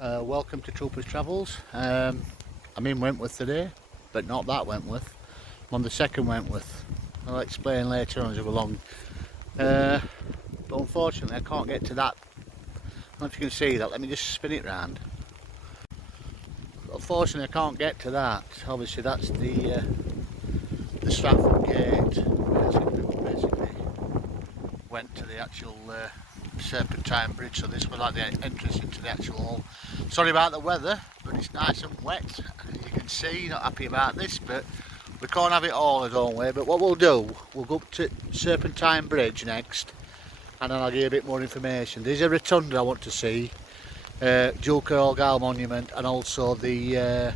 Welcome to Troopers Travels. I'm in Wentworth today, but not that Wentworth. I'm on the second Wentworth. I'll explain later on as we go along. But unfortunately I can't get to that. I don't know if you can see that. Let me just spin it round. Unfortunately I can't get to that. Obviously that's the Stratford gate. Basically went to the actual Serpentine Bridge, so this was like the entrance into the actual hall. Sorry about the weather, but it's nice and wet. As you can see, not happy about this, but we can't have it all our own way. But what we'll do, we'll go up to Serpentine Bridge next, and then I'll give you a bit more information. There's a rotunda I want to see, Duke Earl Gall Monument, and also the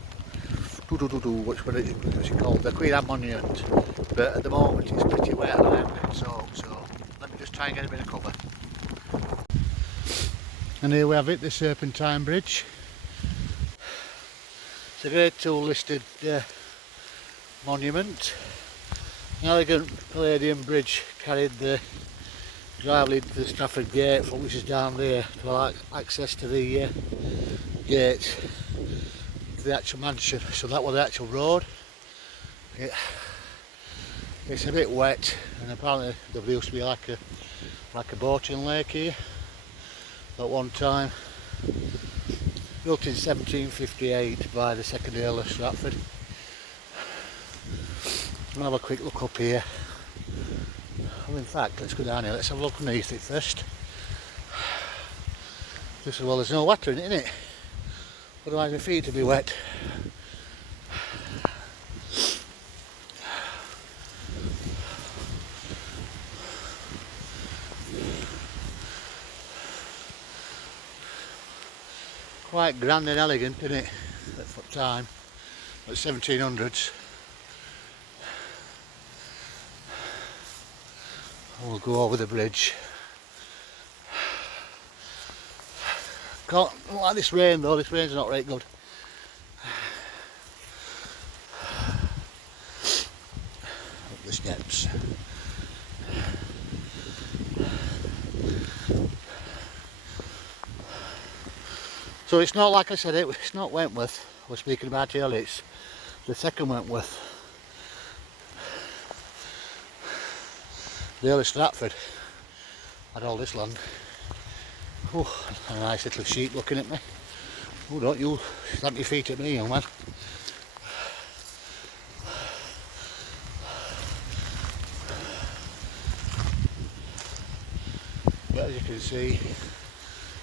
what's it called, the Queen Anne Monument. But at the moment it's pretty wet and I'm getting soaked, so let me just try and get a bit of cover. And here we have it, the Serpentine Bridge. It's a Grade 2 listed monument. An elegant Palladian bridge carried the drive lead to the Stratford Gate, which is down there, to allow access to the gate to the actual mansion. So that was the actual road. It's a bit wet, and apparently there used to be like a boating lake here at one time, built in 1758 by the second Earl of Stratford. We'll have a quick look up here. Well, in fact, let's go down here, let's have a look underneath it first. Just as well there's no water in it, innit? Otherwise my feet would be wet. Quite grand and elegant, isn't it, at the time, at 1700s. We'll go over the bridge. Can't like this rain though, this rain's not very good. Up the steps. So it's not, like I said, it's not Wentworth we're speaking about earlier, it's the second Wentworth. The Earl of Stratford had all this land. Oh, a nice little sheep looking at me. Oh, don't you stamp your feet at me, young man. But as you can see,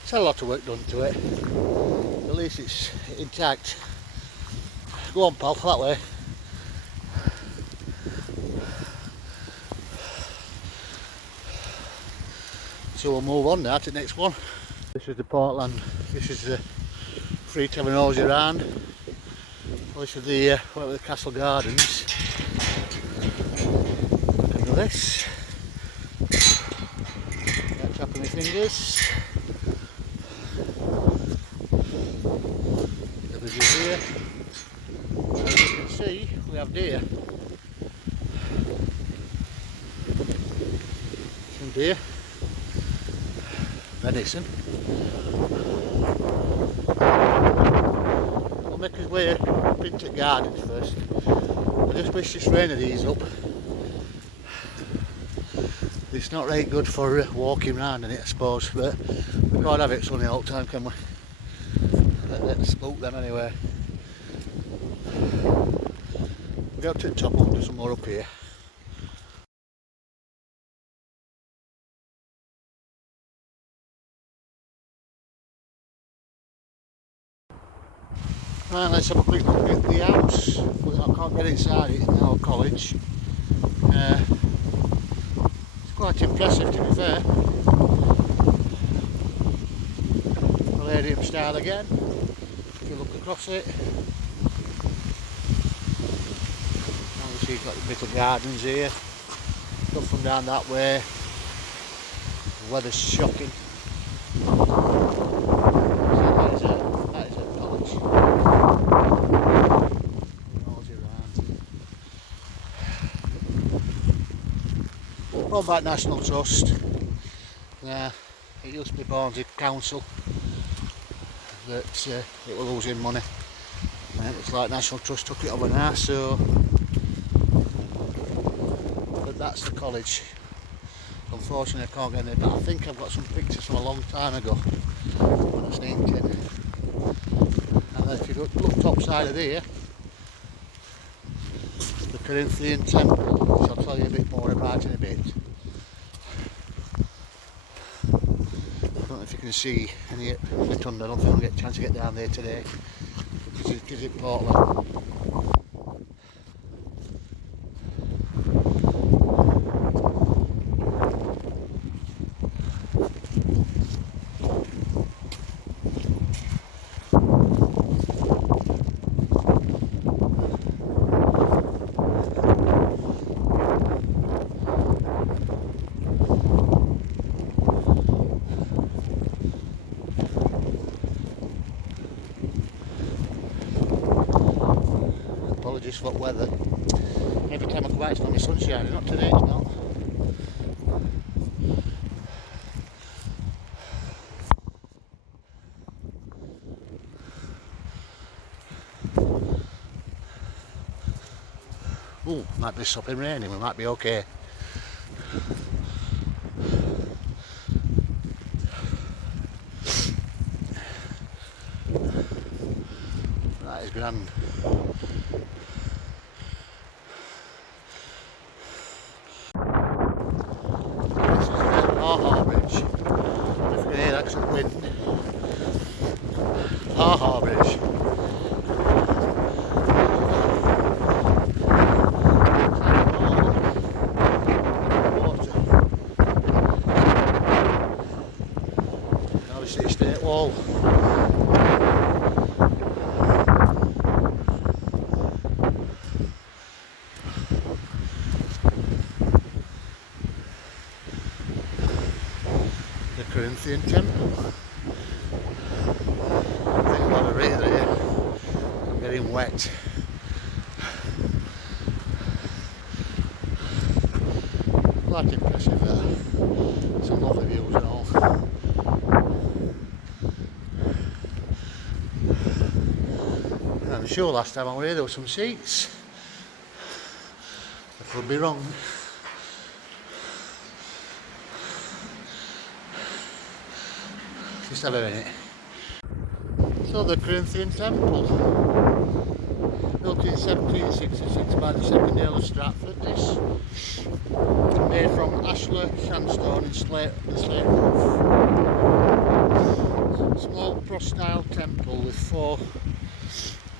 it's had a lot of work done to it. At least it's intact. Go on, pal, that way. So we'll move on now to the next one. This is the Portland. This is free to have a nosy around. Well, this is the Wentworth Castle Gardens. Look at this. Not tapping my fingers. The bridge is here. As you can see, we have deer. Some deer. Venison. We'll make our way up into the gardens first. I just wish this rain would ease up. It's not very good for walking around in it, I suppose, but we can't have it sunny all the time, can we? Let's spook them anyway. We'll go up to the top and we'll do some more up here. Right, let's have a quick look at the house. I can't get inside it, it's now a college. It's quite impressive, to be fair. Palladium style again, if you look across it. Obviously you've got the little gardens here. Come from down that way. The weather's shocking. Combat National Trust. It used to be Barnsley Council. that it was losing money, and it looks like National Trust took it over now. So, but that's the college. Unfortunately, I can't get in there, but I think I've got some pictures from a long time ago when I sneaked in. And then if you look top side of there, the Corinthian Temple, which I'll tell you a bit more about in a bit. I don't know if you can see any bit under. I don't think I'll get a chance to get down there today because it's Portland. Apologies for the weather. Every time I go out it's not my sunshine, not today it's not. Ooh, might be stopping raining, we might be okay. That is grand. Bridge. If you can hear that, some wind. Bridge. Obviously, State Wall. The Corinthian Temple. I think a lot of rain here. I'm getting wet. Quite impressive there. Some lovely views and all. And I'm sure last time I was here there were some seats. I could be wrong. Just have a minute. So the Corinthian Temple, built in 1766 by the second Earl of Stratford. This made from ashlar sandstone in slate roof. Small cross-style temple with 4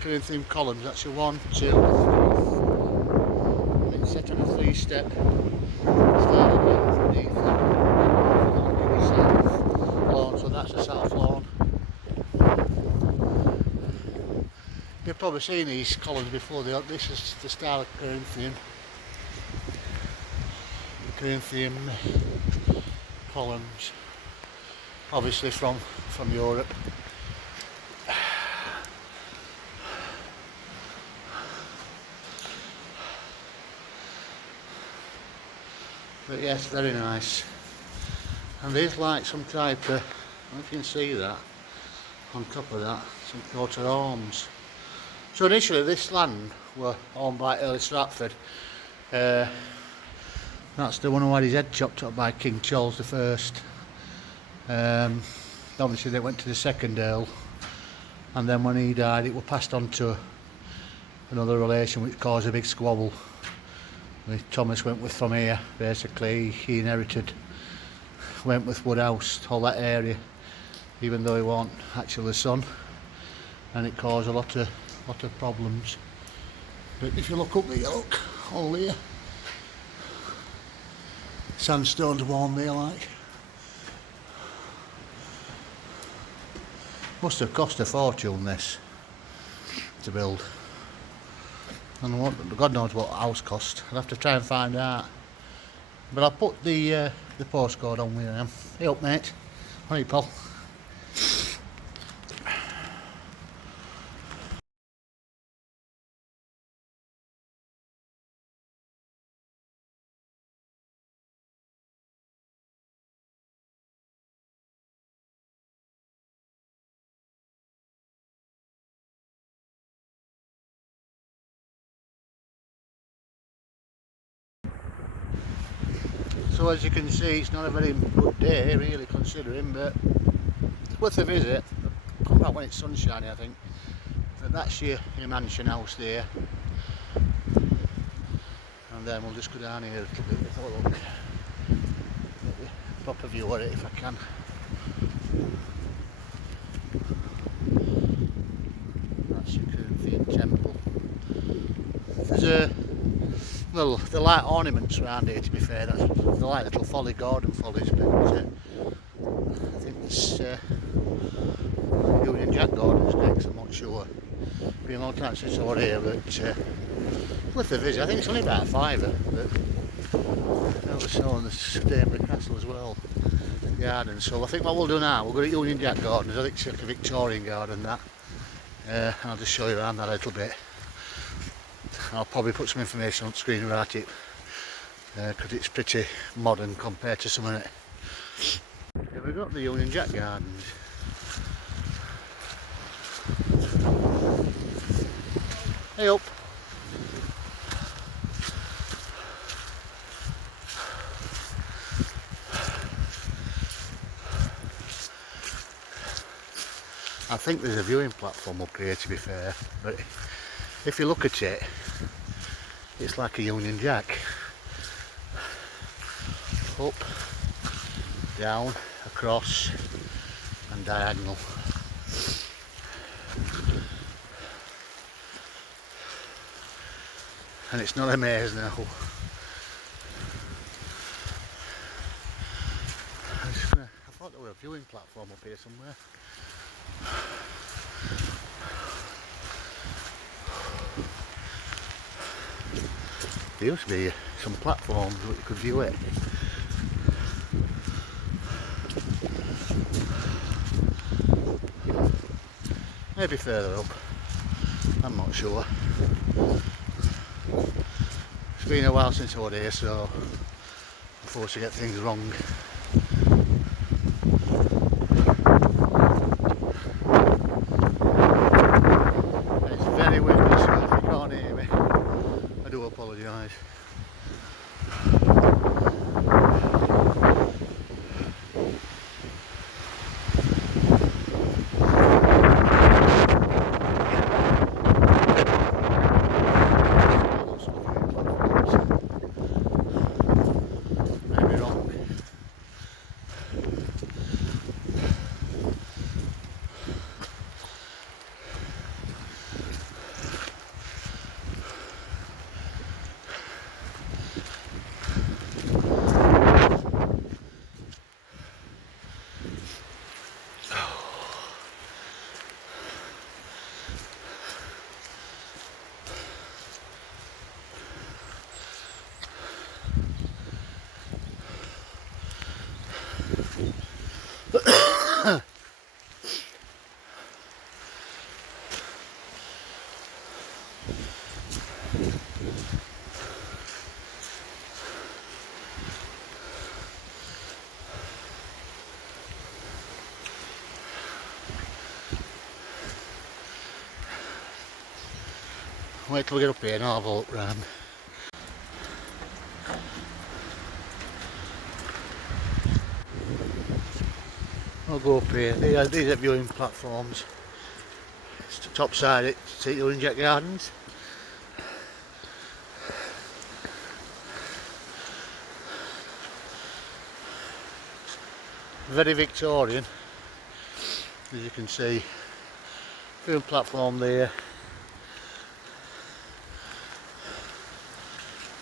Corinthian columns. That's your 1, 2, 3, 4. And it's set on a 3-step style underneath the south lawn. So that's the south lawn. You've probably seen these columns before. This is the style of Corinthian columns, obviously from Europe. But yes, very nice. And there's like some type of, I don't know if you can see that, on top of that, some coat of arms. So initially this land were owned by Earl of Stratford. That's the one who had his head chopped up by King Charles I. Obviously they went to the second Earl, and then when he died it was passed on to another relation, which caused a big squabble with Thomas Wentworth from here. Basically he inherited Wentworth Woodhouse, all that area, even though he wasn't actually the son, and it caused a lot of problems. But if you look up there, look, all there, sandstone's worn there like. Must have cost a fortune this to build, and God knows what a house cost. I'll have to try and find out, but I'll put the postcode on where I am. Hey up mate, honey Paul. So as you can see, it's not a very good day really considering, but it's worth a visit. Come back when it's sunshiny I think. But that's your mansion house there. And then we'll just go down here a little bit, have a look. Get a proper view of it if I can. That's your Corinthian Temple. There's well, they're like ornaments around here to be fair. They're like little folly garden follies, but I think it's Union Jack Gardens next, I'm not sure. Been a long time since I was here, but worth a visit. I think it's only about £5, but I was showing the Stainborough Castle as well, garden. So I think what we'll do now, we'll go to Union Jack Gardens. I think it's like a Victorian garden that, and I'll just show you around that a little bit. I'll probably put some information on the screen about it because it's pretty modern compared to some of it. Here we've got the Union Jack Gardens. Hey up! I think there's a viewing platform up here to be fair, but if you look at it, it's like a Union Jack. Up, down, across and diagonal. And it's not a maze now. I thought there were a viewing platform up here somewhere. There used to be some platforms where you could view it. Maybe further up, I'm not sure. It's been a while since I was here, so I'm forced to get things wrong. It's very windy, so if you can't hear me, I do apologise. Wait till we get up here and I'll have a look round. I'll go up here. These are viewing platforms. It's the top side, it's the Union Jack Gardens. Very Victorian, as you can see. Viewing platform there.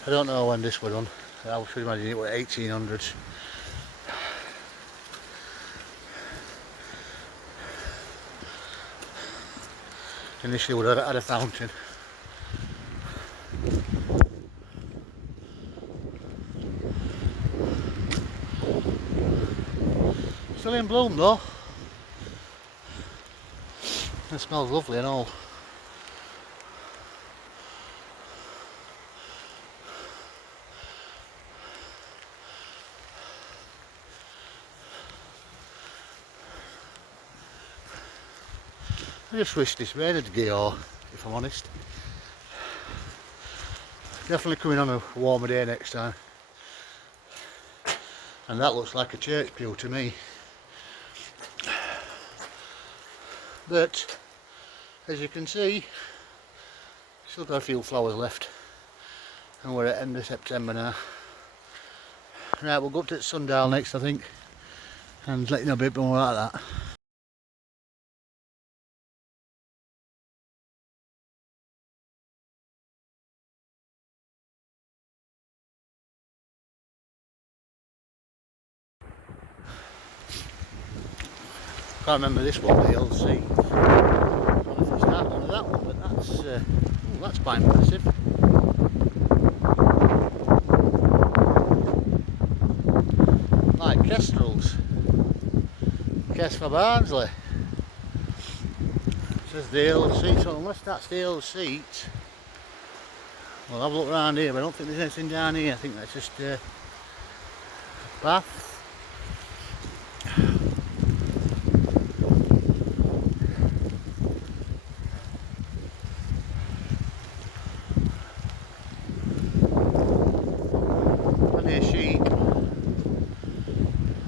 I don't know when this was done. I should imagine it was 1800s. Initially would have had a fountain. Still in bloom though. It smells lovely and all. I just wish this rain had go, if I'm honest. Definitely coming on a warmer day next time. And that looks like a church pew to me. But as you can see, still got a few flowers left, and we're at end of September now. Right, we'll go up to Sundial next, I think, and let you know a bit more about that. Can't remember this one, but you'll see. I don't know if it's that one or that one, but that's quite impressive. Like kestrels. Guess for Barnsley. It says the old seat, so unless that's the old seat, we'll have a look around here, but I don't think there's anything down here. I think that's just a bath. Plenty of sheep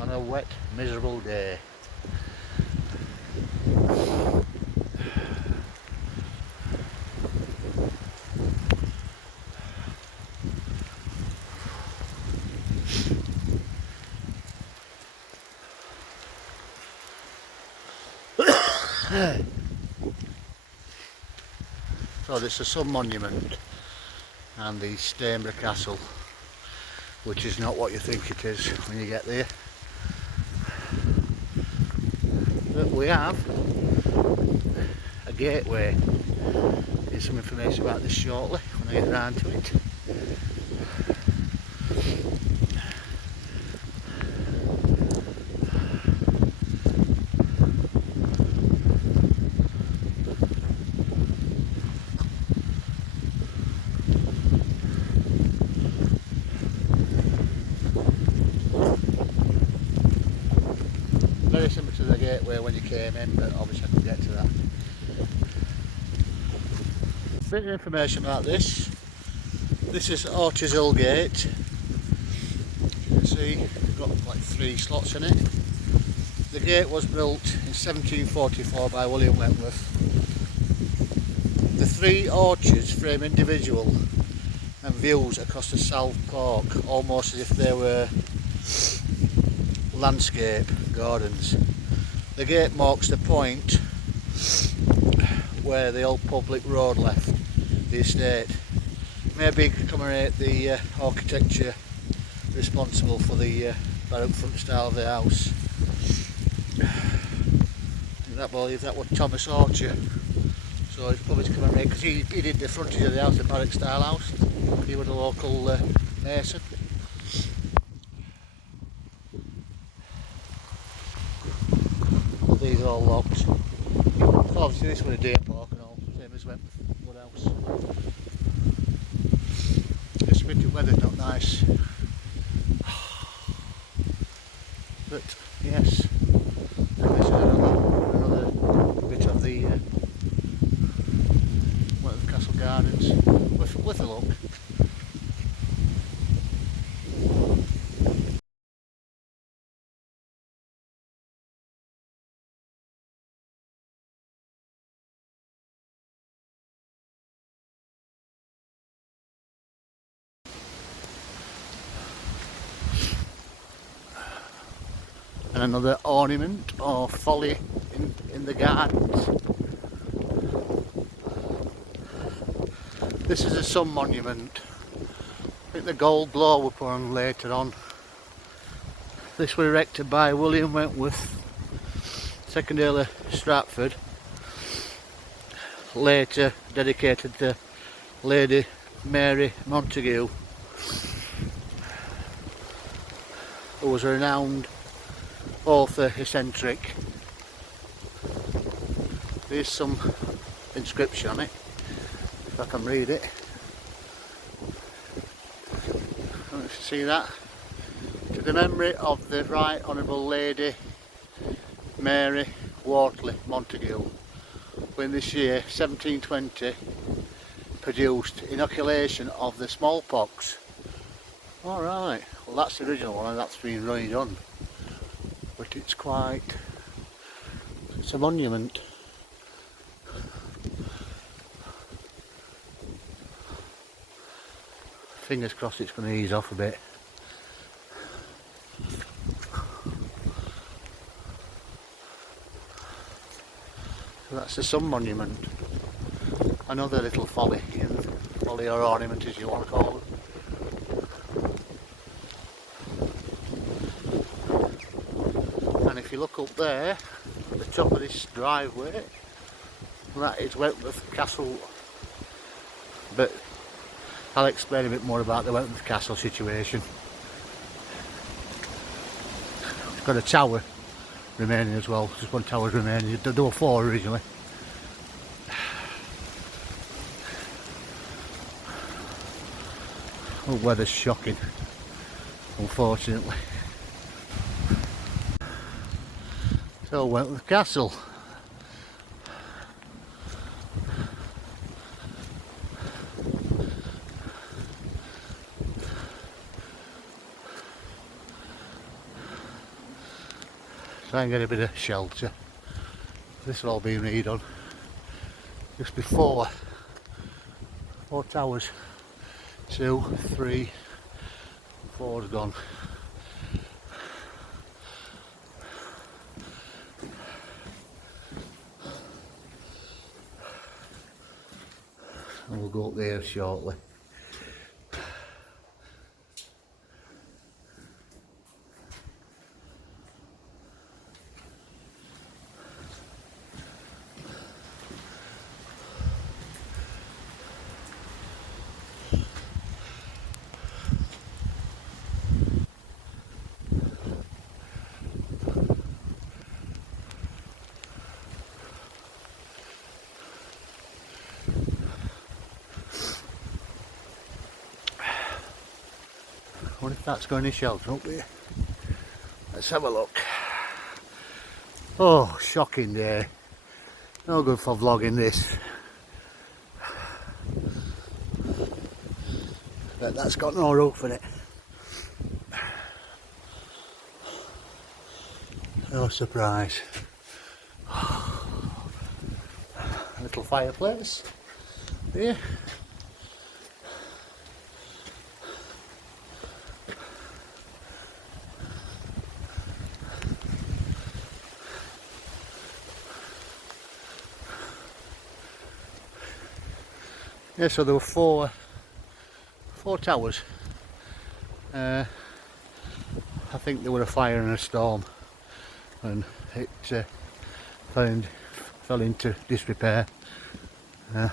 on a wet, miserable day. So this is some monument, and the Stainborough Castle, which is not what you think it is when you get there. But we have a gateway. There's some information about this shortly when I get around to it. Very similar to the gateway when you came in, but obviously I could get to that. Bit of information about this. This is Orchard's Hill Gate. As you can see, we've got like 3 slots in it. The gate was built in 1744 by William Wentworth. The 3 orchards frame individual and views across the South Park, almost as if they were landscape gardens. The gate marks the point where the old public road left the estate. Maybe commemorate the architecture responsible for the baroque front style of the house. I believe that was Thomas Archer, so it's probably to commemorate, because he did the frontage of the house, the baroque style house. He was a local mason. These are all locked. So obviously this was a deer park and all, same as Wentworth House. This winter weather's not nice. But yes, and this is another bit of the Wentworth Castle Gardens with a look. And another ornament or folly in the gardens. This is a sun monument. I think the gold glow will put on later on. This was erected by William Wentworth, 2nd Earl of Stratford, later dedicated to Lady Mary Montague, who was a renowned author eccentric. There's some inscription on it, if I can read it. Let's see that. To the memory of the Right Honourable Lady Mary Wortley Montague, who in this year 1720 produced inoculation of the smallpox Alright, well that's the original one and that's been redone. But it's a monument. Fingers crossed it's going to ease off a bit. So that's the sun monument. Another little folly or ornament as you want to call it. And if you look up there, at the top of this driveway, that is Wentworth Castle. But I'll explain a bit more about the Wentworth Castle situation. It's got a tower remaining as well, just one tower remaining. There were 4 originally. The weather's shocking, unfortunately. So Wentworth Castle. Try and get a bit of shelter. This will all be redone. Just before 4 towers. 2, 3, 4's gone. And we'll go up there shortly. I wonder if that's got any shelter up there. Let's have a look. Oh, shocking day. No good for vlogging this. But that's got no roof in it. No surprise. A little fireplace there. Yeah, so there were four towers. I think there were a fire and a storm, and it fell into disrepair. As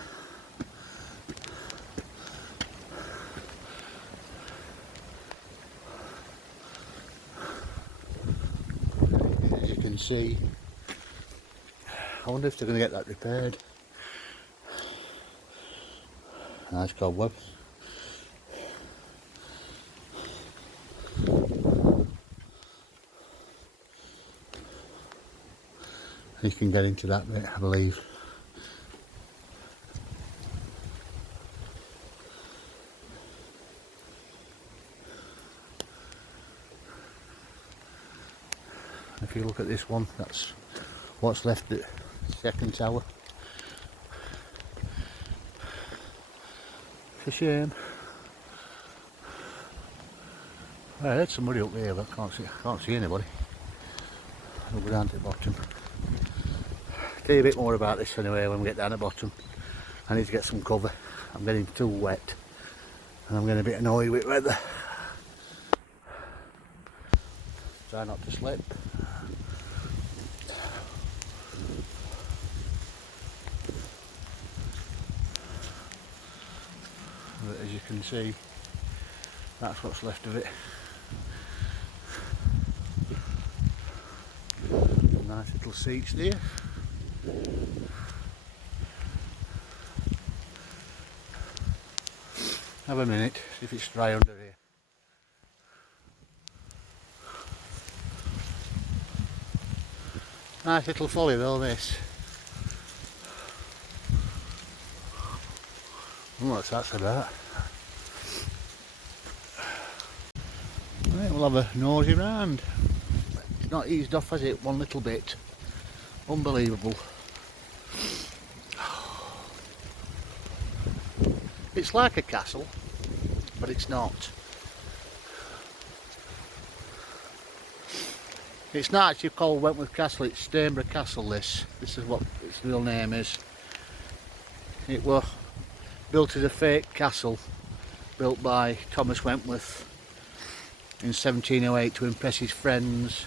you can see, I wonder if they're going to get that repaired. Nice cobweb. You can get into that bit, I believe. If you look at this one, that's what's left at the second tower. It's a shame. I heard somebody up there, but I can't see anybody. We'll go down to the bottom. Tell you a bit more about this anyway when we get down the bottom. I need to get some cover. I'm getting too wet and I'm getting a bit annoyed with weather. Try not to slip. But as you can see, that's what's left of it. Nice little seats there. Have a minute, see if it's dry under here. Nice little folly though, this. What's that about? Right, we'll have a nosy round. It's not eased off, has it? One little bit. Unbelievable. It's like a castle, but it's not. It's not actually called Wentworth Castle, it's Stainborough Castle this. This is what its real name is. It was built as a fake castle, built by Thomas Wentworth in 1708 to impress his friends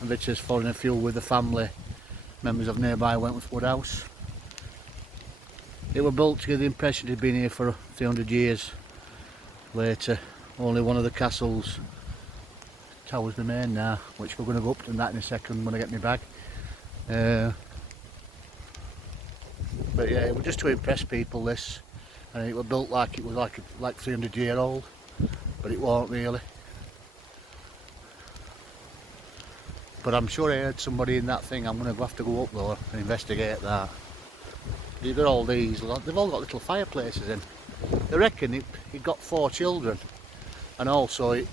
and visitors following a feud with the family members of nearby Wentworth Woodhouse. It was built to give the impression it had been here for 300 years. Later, only one of the castles towers remain now, which we're going to go up to that in a second when I get my bag. But yeah, it was just to impress people this, and it was built like it was like 300 year old, but it wasn't really. But I'm sure I heard somebody in that thing. I'm going to have to go up though and investigate that. You've got all these, they've all got little fireplaces in. They reckon it got 4 children, and also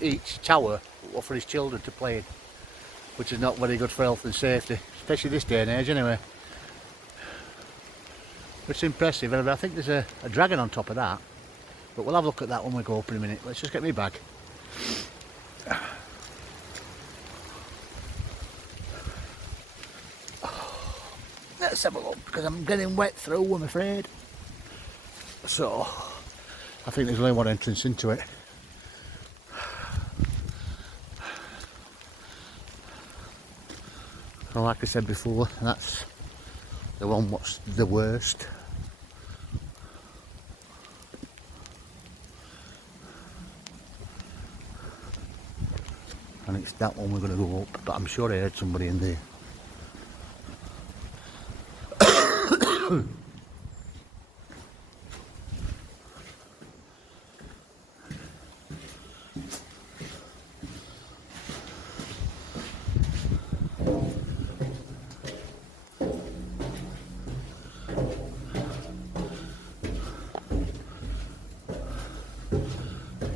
each tower was for his children to play in, which is not very good for health and safety, especially this day and age anyway. It's impressive, and I think there's a dragon on top of that, but we'll have a look at that when we go up in a minute. Let's just get my bag. Let's have a look, because I'm getting wet through, I'm afraid. So, I think there's only one entrance into it. And like I said before, that's the one what's the worst. And it's that one we're going to go up, but I'm sure I heard somebody in there.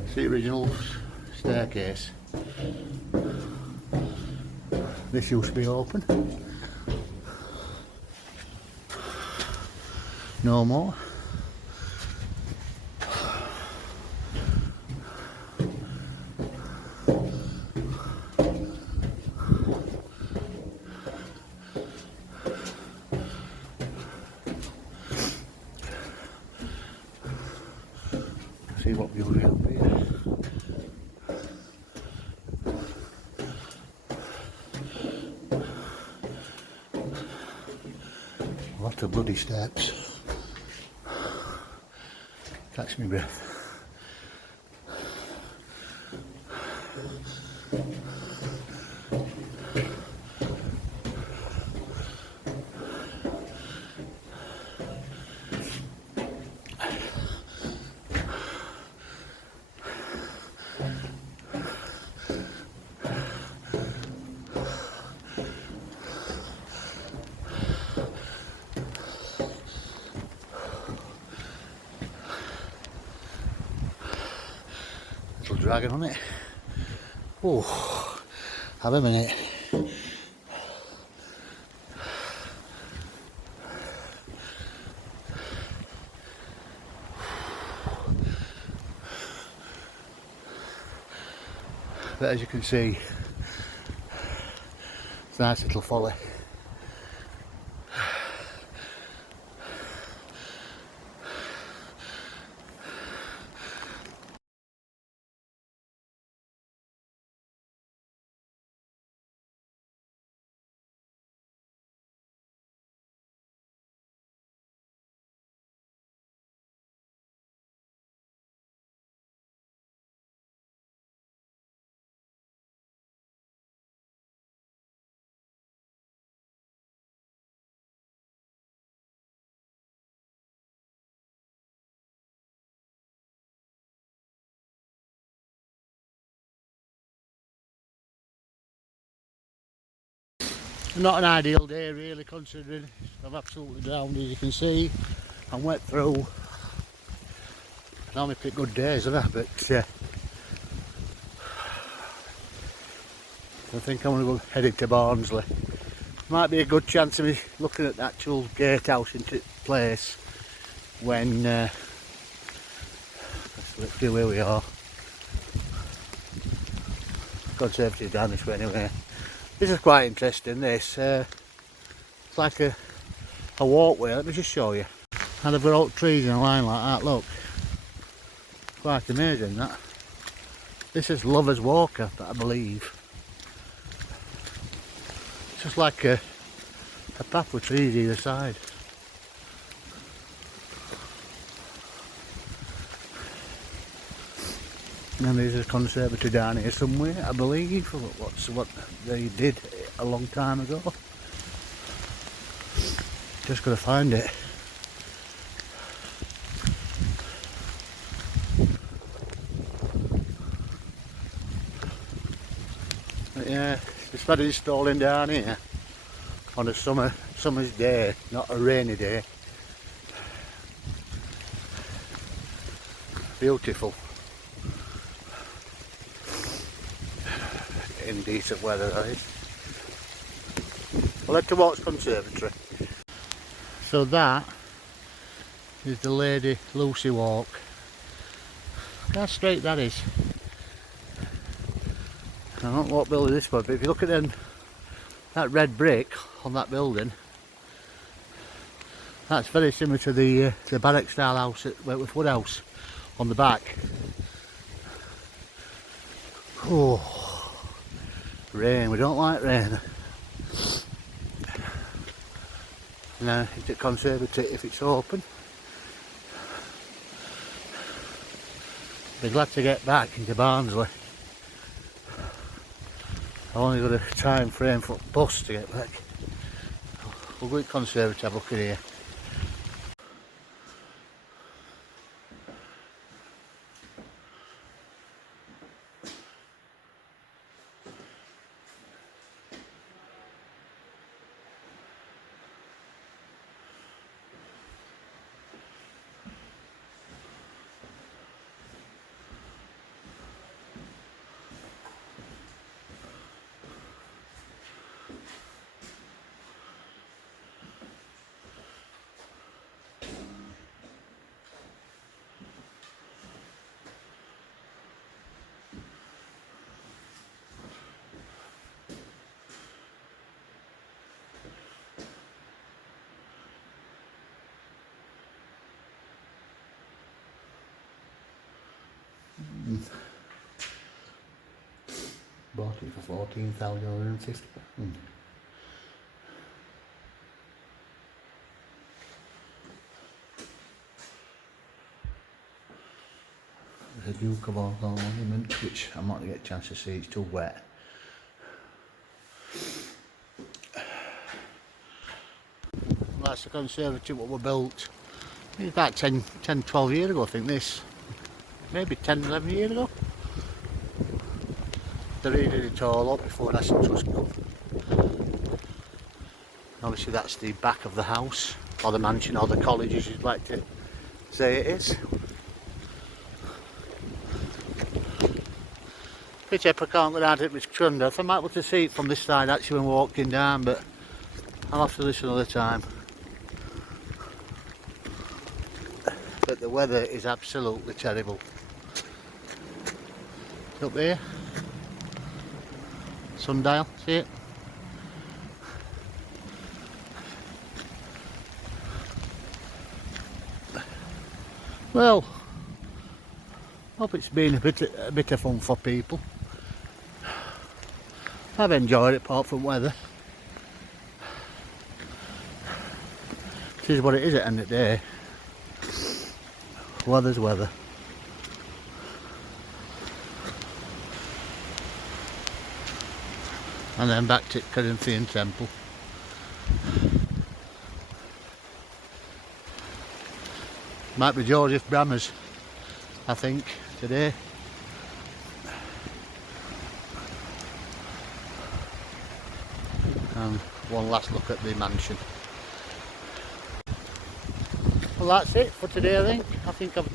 It's the original staircase. This used to be open. No more. See what view we have here. A lot of bloody steps. Catch me breath. Little dragon on it. Oh, have a minute. But as you can see, it's a nice little folly. Not an ideal day really, considering I'm absolutely drowned, as you can see. I'm wet through. I normally pick good days, haven't I? But I think I'm going to go headed to Barnsley. Might be a good chance of me looking at the actual gatehouse into place when let's see where we are. Conservative down this way anyway. This is quite interesting, this. It's like a walkway, let me just show you. And they've got oak trees in a line like that, look. Quite amazing that. This is Lover's Walker, I believe. It's just like a path with trees either side. And there's a conservatory down here somewhere, I believe. What they did a long time ago. Just gotta find it. But yeah, it's been installing down here on a summer's day, not a rainy day. Beautiful. In decent weather, that is. We'll head towards Conservatory. So that is the Lady Lucy Walk. Look how straight that is. I don't know what building this was, but if you look at that red brick on that building, that's very similar to the barrack style house at Wentworth Woodhouse on the back. Oh, rain, we don't like rain. Now it's a conservatory if it's open. Be glad to get back into Barnsley. I've only got a time frame for bus to get back. We'll go to conservatory, have a look at here. Bought it for £14,150. There's a Duke of Hawthorne monument, which I'm not going to get a chance to see, it's too wet. That's the conservatory what were built about 12 years ago, I think this. Maybe 10, 11 years ago. They redid it all up before Essex was come. Obviously that's the back of the house, or the mansion, or the college as you'd like to say it is. Pity I can't go down to it with Trundle. I might be able to see it from this side actually when walking down, but I'll have to do this another time. But the weather is absolutely terrible. Up there. Sundial, see it? Well, hope it's been a bit of fun for people. I've enjoyed it apart from weather. It is what it is at the end of the day. Weather's weather. And then back to Corinthian Temple. Might be Joseph Brammer's, I think, today. And one last look at the mansion. Well, that's it for today, I think. I think I've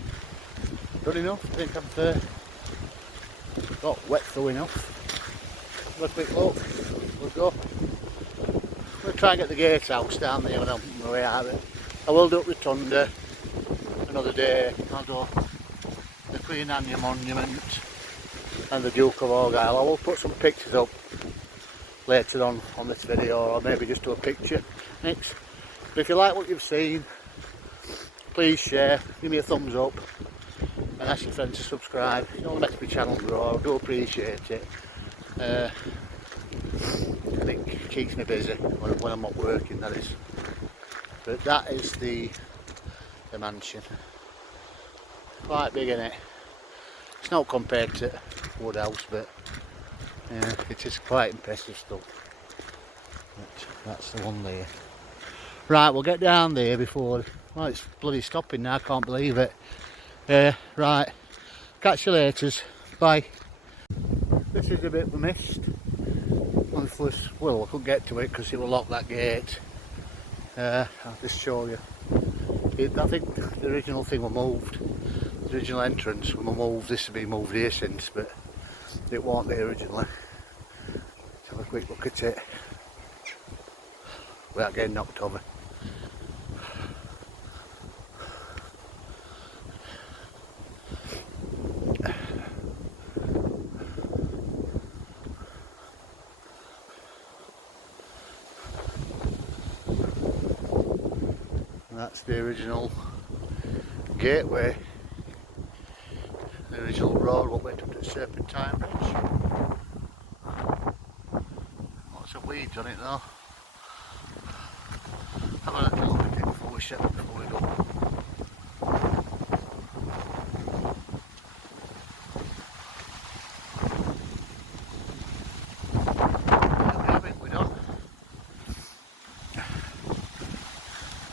done enough. I think I've got wet through enough. have a quick look. We'll go. We'll try and get the gatehouse down there when I'm on my way out of it. I will do up Rotunda another day. I'll do the Queen Anne Monument and the Duke of Argyll. I will put some pictures up later on this video, or maybe just do a picture next. But if you like what you've seen, please share, give me a thumbs up, and ask your friends to subscribe. You know, it makes my channel grow. I do appreciate it. I think it keeps me busy when I'm not working, that is. But that is the mansion. Quite big, isn't it? It's not compared to Woodhouse, but yeah, it is quite impressive stuff. But that's the one there. Right, we'll get down there before. Well, it's bloody stopping now. I can't believe it. Right, catch you later. Bye. This is a bit of a mist. Well, I couldn't get to it because it will lock that gate. I'll just show you. I think the original thing was moved. The original entrance was moved. This has been moved here since, but it wasn't there originally. Let's have a quick look at it without getting knocked over. That's the original gateway, the original road what went up to the Serpentine Bridge. Lots of weeds on it though. Have a little look at it before we go.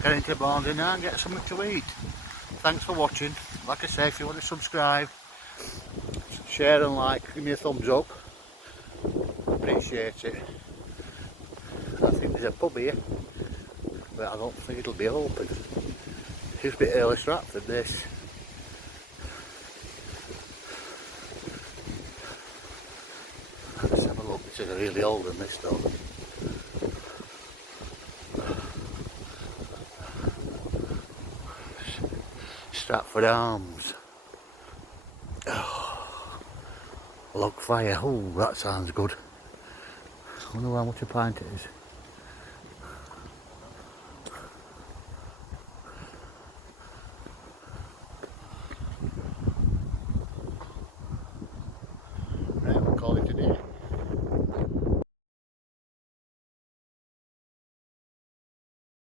Get into Barnsley now and get something to eat. Thanks for watching. Like I say, if you want to subscribe, share and like, give me a thumbs up. Appreciate it. I think there's a pub here, but I don't think it'll be open. It's a bit early Stratford this. Let's have a look. This is a really old one, this though. Stratford Arms. Oh, log fire. Oh, that sounds good. I wonder how much a pint it is.